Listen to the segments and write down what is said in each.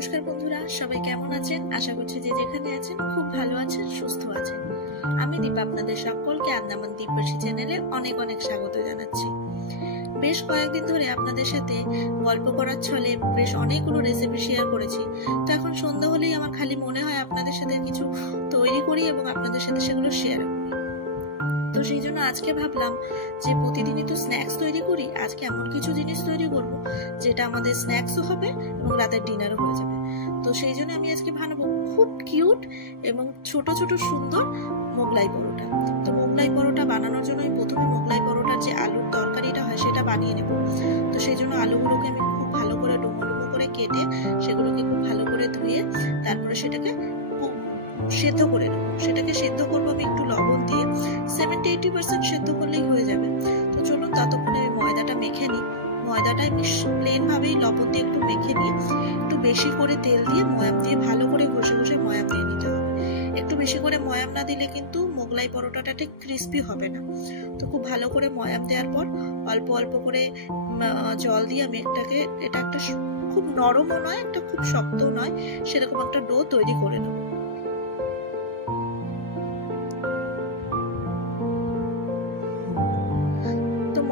নমস্কার বন্ধুরা, সবাই কেমন আছেন? আশা করছি যে যেখানে আছেন খুব ভালো আছেন, সুস্থ আছেন। আমি দীপা আপনাদের সকলকে আন্দামান দ্বীপবাসী চ্যানেলে অনেক অনেক স্বাগত জানাচ্ছি। বেশ কয়েকদিন ধরে আপনাদের সাথে গল্প করার ছলে বেশ অনেকগুলো রেসিপি শেয়ার করেছি। তো এখন সন্ধ্যা হলেই আমার খালি মনে হয় আপনাদের সাথে কিছু তৈরি করি এবং আপনাদের সাথে সেগুলো শেয়ার করি। তো সেই জন্য আজকে ভাবলাম যে প্রতিদিনই তো স্ন্যাক্স তৈরি করি, আজকে এমন কিছু জিনিস তৈরি করব যেটা আমাদের স্ন্যাক্সও হবে এবং রাতের ডিনারও হয়ে যাবে। তো সেই জন্য আমি আজকে বানাবো খুব কিউট এবং ছোট ছোট সুন্দর মোগলাই পরোটা। তো মোগলাই পরোটা বানানোর জন্য আমি প্রথমে মোগলাই পরোটার যে আলুর তরকারিটা হয় সেটা বানিয়ে নেব। তো সেই জন্য আলুগুলোকে আমি খুব ভালো করে ডুমো ডুমো করে কেটে সেগুলোকে খুব ভালো করে ধুয়ে তারপরে সেটাকে সেদ্ধ করে নেব। সেটাকে সেদ্ধ করবো আমি একটু লবণ দিয়ে, 70-80% সেদ্ধ করলেই হয়ে যাবে। তো চলুন ততক্ষণে আমি ময়দাটা মেখে নিই। ময়দাটা আমি প্লেন ভাবেই লবণ দিয়ে একটু মেখে নিয়ে একটু বেশি করে তেল দিয়ে ময়াম দিয়ে ভালো করে ঘষে ঘষে ময়াম দিয়ে নিতে হবে। একটু বেশি করে ময়াম না দিলে কিন্তু মোগলাই পরোটাটা ঠিক ক্রিস্পি হবে না। তো খুব ভালো করে ময়াম দেওয়ার পর অল্প অল্প করে জল দিয়ে আমি এটা একটা খুব নরমও নয়, একটা খুব শক্তও নয়, সেরকম একটা ডো তৈরি করে নেব।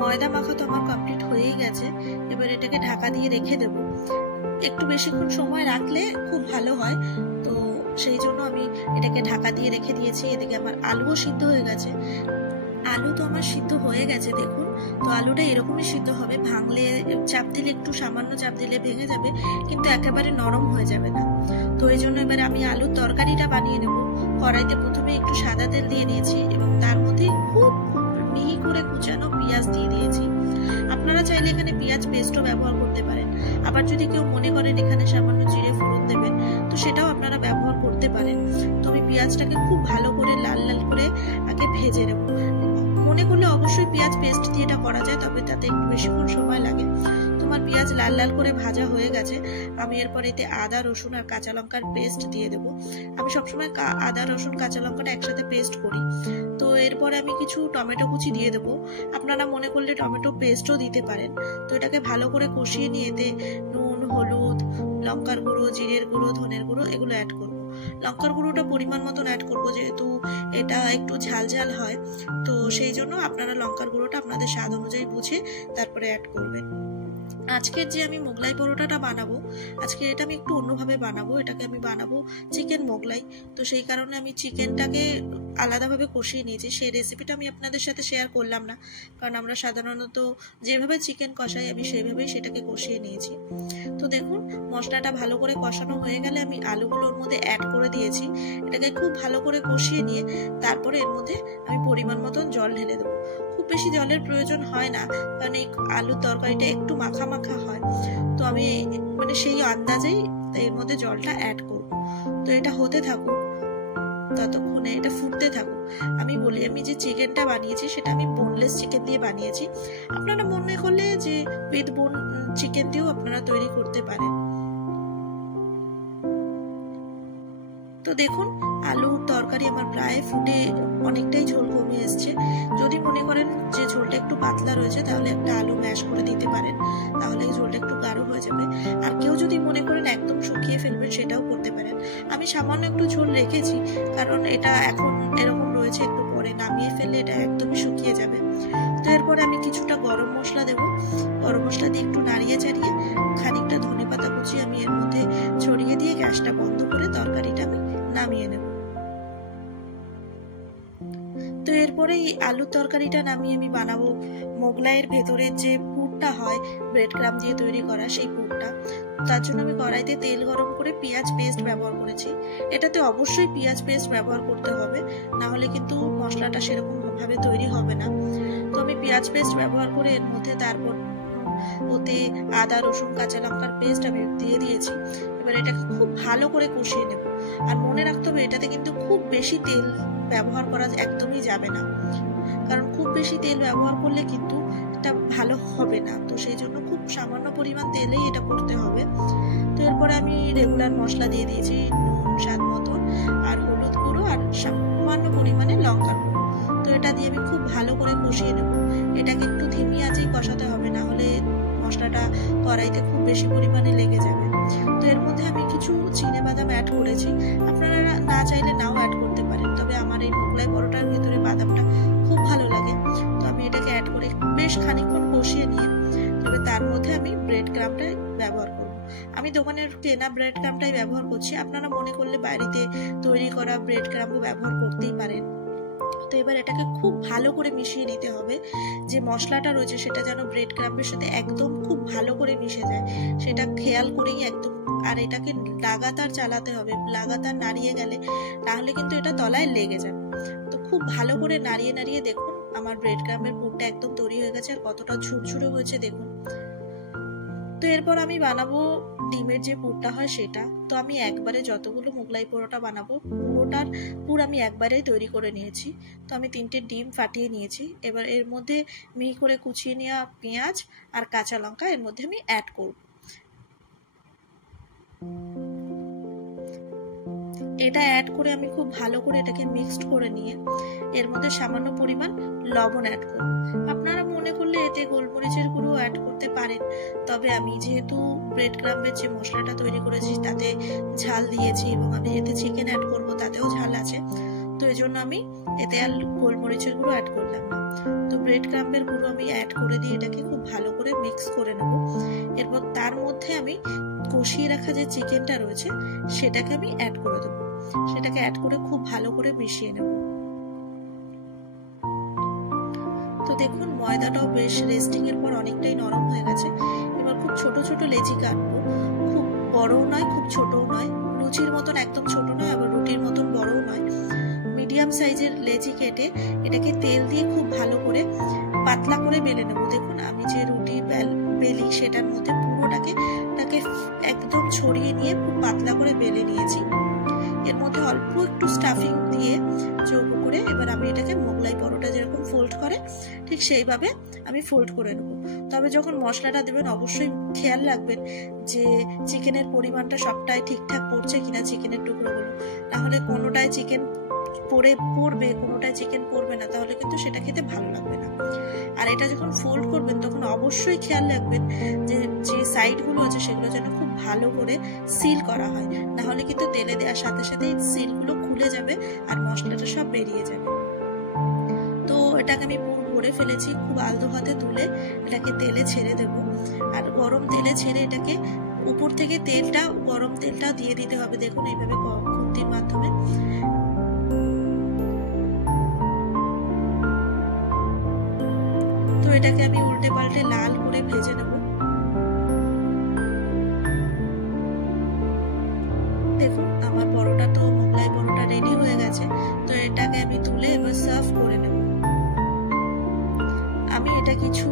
ময়দা মাখা তো আমার কমপ্লিট হয়েই গেছে। এবার এটাকে ঢাকা দিয়ে রেখে দেব। একটু বেশিক্ষণ সময় রাখলে খুব ভালো হয়, তো সেই জন্য আমি এটাকে ঢাকা দিয়ে রেখে দিয়েছি। এদিকে আমার আলুও সিদ্ধ হয়ে গেছে। আলু তো আমার সিদ্ধ হয়ে গেছে, দেখুন। তো আলুটা এরকমই সিদ্ধ হবে, ভাঙলে চাপ দিলে একটু সামান্য চাপ দিলে ভেঙে যাবে, কিন্তু একেবারে নরম হয়ে যাবে না। তো এই জন্য এবার আমি আলুর তরকারিটা বানিয়ে নেব। কড়াইতে প্রথমে একটু সাদা তেল দিয়ে নিয়েছি এবং তার মধ্যে খুব মিহি করে কুচানো পেঁয়াজ দিয়ে দিয়েছি। আপনারা চাইলে এখানে পেঁয়াজ পেস্টও ব্যবহার করতে পারেন। আবার যদি কেউ মনে করেন এখানে সামান্য জিরে ফোড়ন দেবেন, তো সেটাও আপনারা ব্যবহার করতে পারেন। তো আমি পেঁয়াজটাকে খুব ভালো করে লাল লাল করে আগে ভেজে নেব। মনে করলে অবশ্যই পেঁয়াজ পেস্ট দিয়ে এটা করা যায়, তবে তাতে একটু বেশিক্ষণ সময় লাগে। তোমার পেঁয়াজ লাল লাল করে ভাজা হয়ে গেছে। আমি এরপর এতে আদা রসুন আর কাঁচা লঙ্কার পেস্ট দিয়ে দেবো। আমি সবসময় আদা রসুন কাঁচা লঙ্কাটা একসাথে পেস্ট করি। তো এরপরে আমি কিছু টমেটো কুচি দিয়ে দেবো। আপনারা মনে করলে টমেটো পেস্টও দিতে পারেন। তো এটাকে ভালো করে কষিয়ে নিয়ে এতে নুন, হলুদ, লঙ্কার গুঁড়ো, জিরের গুঁড়ো, ধনের গুঁড়ো এগুলো অ্যাড করবো। লঙ্কার গুঁড়োটা পরিমাণ মতন অ্যাড করবো, যেহেতু এটা একটু ঝাল ঝাল হয়। তো সেই জন্য আপনারা লঙ্কার গুঁড়োটা আপনাদের স্বাদ অনুযায়ী বুঝে তারপরে অ্যাড করবেন। আজকের যে আমি মোগলাই পরোটাটা বানাবো, আজকে এটা আমি একটু অন্যভাবে বানাবো। এটাকে আমি বানাবো চিকেন মোগলাই। তো সেই কারণে আমি চিকেনটাকে আলাদাভাবে কষিয়ে নিয়েছি। সেই রেসিপিটা আমি আপনাদের সাথে শেয়ার করলাম না, কারণ আমরা সাধারণত যেভাবে চিকেন কষাই আমি সেইভাবেই সেটাকে কষিয়ে নিয়েছি। তো দেখুন মশলাটা ভালো করে কষানো হয়ে গেলে আমি আলুগুলোর মধ্যে অ্যাড করে দিয়েছি। এটাকে খুব ভালো করে কষিয়ে নিয়ে তারপরে এর মধ্যে আমি পরিমাণ মতন জল ঢেলে দেবো। খুব বেশি জলের প্রয়োজন হয় না, কারণ এই আলুর তরকারিটা একটু মাখা মাখা হয়। তো আমি সেই আন্দাজেই এর মধ্যে জলটা অ্যাড করব। তো এটা হতে থাকুক, ততক্ষণে এটা ফুটতে থাকুক। আমি যে চিকেনটা বানিয়েছি সেটা আমি বোনলেস চিকেন দিয়ে বানিয়েছি। আপনারা মনে করলে যে উইথ বোন চিকেন দিয়েও আপনারা তৈরি করতে পারেন। তো দেখুন আলুর তরকারি আমার প্রায় ফুটে অনেকটাই ঝোল কমে এসছে। যদি মনে করেন যে ঝোলটা একটু পাতলা রয়েছে তাহলে একটা আলু ম্যাশ করে দিতে পারেন, তাহলে ঝোলটা একটু গাঢ় হয়ে যাবে। আর কেউ যদি মনে করেন একদম শুকিয়ে ফেলবেন সেটাও করতে পারেন। আমি সামান্য একটু ঝোল রেখেছি, কারণ এটা এখন এরকম রয়েছে, একটু পরে নামিয়ে ফেললে এটা একদমই শুকিয়ে যাবে। তো এরপরে আমি কিছুটা গরম মশলা দেবো। গরম মশলা দিয়ে একটু নাড়িয়ে চাড়িয়ে খানিকটা ধনেপাতা কুচি আমি এর মধ্যে ছড়িয়ে দিয়ে গ্যাসটা বন্ধ করে তরকারিটা আমি নামিয়ে নেব। তো এরপরে এই আলুর তরকারিটা নামিয়ে আমি বানাবো মোগলাইয়ের ভেতরের যে পুরটা হয় ব্রেড ক্রাম দিয়ে তৈরি করা, সেই পুরটা। তার জন্য আমি কড়াইতে তেল গরম করে পেঁয়াজ পেস্ট ব্যবহার করেছি। এটাতে অবশ্যই পেঁয়াজ পেস্ট ব্যবহার করতে হবে, না হলে কিন্তু মশলাটা সেরকম ভাবে তৈরি হবে না। তো আমি পেঁয়াজ পেস্ট ব্যবহার করে এর মধ্যে তারপর ওতে আদা রসুন কাঁচা লঙ্কার পেস্ট আমি দিয়ে দিয়েছি। এবার এটাকে খুব ভালো করে কষিয়ে নেব। আর মনে রাখতে হবে এটাতে কিন্তু খুব বেশি তেল ব্যবহার করা একদমই যাবে না, কারণ খুব বেশি তেল ব্যবহার করলে কিন্তু এটা ভালো হবে না। তো সেই জন্য খুব সামান্য পরিমাণ তেলেই এটা করতে হবে। তো এরপরে আমি রেগুলার মশলা দিয়ে দিয়েছি, নুন স্বাদ মতন, আর হলুদ গুঁড়ো আর সামান্য পরিমাণে লঙ্কার গুঁড়ো। তো এটা দিয়ে আমি খুব ভালো করে কষিয়ে নেব। এটাকে একটু ধিমি আঁচেই কষাতে হবে, না হলে মশলাটা কড়াইতে খুব বেশি পরিমাণে লেগে যাবে। তো এর মধ্যে আমি কিছু চিনেবাদাম অ্যাড করেছি, আপনারা না চাইলে নাও অ্যাড করতে পারেন, তবে আমার এই মোগলাই পরোটার ভিতরে বাদামটা খুব ভালো লাগে। তো আমি এটাকে অ্যাড করে বেশ খানিকক্ষণ কষিয়ে নিয়ে তবে তার মধ্যে আমি ব্রেড ক্রাম্বটা ব্যবহার করব। আমি দোকানের কেনা ব্রেড ক্রাম্বটাই ব্যবহার করছি, আপনারা মনে করলে বাড়িতে তৈরি করা ব্রেড ক্রাম্বও ব্যবহার করতেই পারেন। তো এবার এটাকে খুব ভালো করে মিশিয়ে নিতে হবে, যে মশলাটা রয়েছে সেটা যেন ব্রেড ক্রাম্বের সাথে একদম খুব ভালো করে মিশে যায়, সেটা খেয়াল করেই একদম। আর এটাকে লাগাতার চালাতে হবে, লাগাতার নাড়িয়ে গেলে তাহলে কিন্তু এটা তলায় লেগে যাবে। তো খুব ভালো করে নাড়িয়ে নাড়িয়ে দেখুন আমার ব্রেড ক্রাম্বের পুরটা একদম তৈরি হয়ে গেছে, আর কতটা ঝুরঝুরে হয়েছে দেখুন। তো এরপর আমি বানাবো ডিমের যে পুরটা হয় সেটা। তো আমি একবারে যতগুলো মোগলাই পরোটা বানাবো পুরোটার পুর আমি একবারেই তৈরি করে নিয়েছি। তো আমি 3টে ডিম ফাটিয়ে নিয়েছি। এবার এর মধ্যে মিহি করে কুচিয়ে নেওয়া পেঁয়াজ আর কাঁচা লঙ্কা এর মধ্যে আমি অ্যাড করব। এটা অ্যাড করে আমি খুব ভালো করে এটাকে মিক্সড করে নিয়ে এর মধ্যে সামান্য পরিমাণ লবণ অ্যাড করব। আপনারা মনে করলে এতে গোলমরিচের গুঁড়ো অ্যাড করতে পারেন, তবে আমি যেহেতু ব্রেড ক্রাম্বের যে মশলাটা তৈরি করেছি তাতে ঝাল দিয়েছি এবং আমি এতে চিকেন অ্যাড করব তাতেও ঝাল আছে, তো এজন্য আমি এতে আর গোলমরিচের গুঁড়ো অ্যাড করলাম না। তো ব্রেড ক্রাম্বের গুঁড়ো আমি অ্যাড করে দিয়ে এটাকে খুব ভালো করে মিক্স করে নেব। এরপর তার মধ্যে আমি কষিয়ে রাখা যে চিকেনটা রয়েছে সেটাকে আমি অ্যাড করে দেবো, সেটাকে অ্যাড করে খুব ভালো করে মিশিয়ে নেব। তো দেখুন ময়দাটাও বেশ রেস্টিং এর পর অনেকটাই নরম হয়ে গেছে। এবার খুব ছোট ছোট লেচি কাটবো, খুব বড়ও নয় খুব ছোটও নয়, লুচির মতন একদম ছোট নয় আবার রুটির মতন বড়ও নয়, মিডিয়াম সাইজের লেচি কেটে এটাকে তেল দিয়ে খুব ভালো করে পাতলা করে বেলে নেবো। দেখুন আমি যে রুটি বেলি সেটার মধ্যে পুরোটাকে একদম ছড়িয়ে নিয়ে খুব পাতলা করে বেলে নিয়েছি। এর মধ্যে অল্প একটু স্টাফিং দিয়ে চৌকো করে এবার আমি এটাকে মোগলাই পরোটা যেরকম ফোল্ড করে ঠিক সেইভাবে আমি ফোল্ড করে নেব। তবে যখন মশলাটা দেবেন অবশ্যই খেয়াল রাখবেন যে চিকেনের পরিমাণটা সবটাই ঠিকঠাক পড়ছে কিনা, চিকেনের টুকরোগুলো, তাহলে কোনোটায় চিকেন পড়বে কোনোটায় চিকেন পড়বে না, তাহলে কিন্তু সেটা খেতে ভালো লাগবে না। আর এটা যখন ফোল্ড করবেন তখন অবশ্যই খেয়াল রাখবেন যে সাইডগুলো আছে সেগুলো যেন খুব ভালো করে সিল করা হয়, না হলে কিন্তু তেলে দেওয়ার সাথে সাথে সিলগুলো খুলে যাবে আর মশলাটা সব বেরিয়ে যাবে। তো এটাকে আমি পুরো ভরে ফেলেছি, খুব আলতো হাতে তুলে এটাকে তেলে ছেড়ে দেব। আর গরম তেলে ছেড়ে এটাকে উপর থেকে গরম তেলটা দিয়ে দিতে হবে। দেখুন এইভাবে খুন্তির মাধ্যমে তো এটাকে আমি উল্টে পাল্টে লাল করে ভেজে নেব। দেখুন আমার পরোটা তো মোগলাই পরোটা রেডি হয়ে গেছে। তো এটাকে আমি তুলে এবার সার্ভ করে নেব। আমি এটা কিছু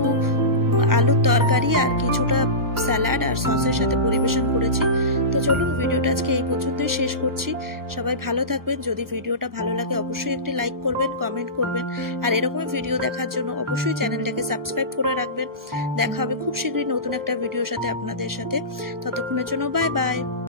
আলুর তরকারি আর কিছুটা স্যালাড আর সসের সাথে পরিবেশন করেছি। তো চলুন ভিডিওটা আজকে এই পর্যন্তই শেষ করছি। সবাই ভালো থাকবেন। যদি ভিডিওটা ভালো লাগে অবশ্যই একটি লাইক করবেন, কমেন্ট করবেন, আর এরকম ভিডিও দেখার জন্য অবশ্যই চ্যানেলটাকে সাবস্ক্রাইব করে রাখবেন। দেখা হবে খুব শীঘ্রই নতুন একটা ভিডিওর সাথে আপনাদের সাথে। ততক্ষণের জন্য বাই বাই।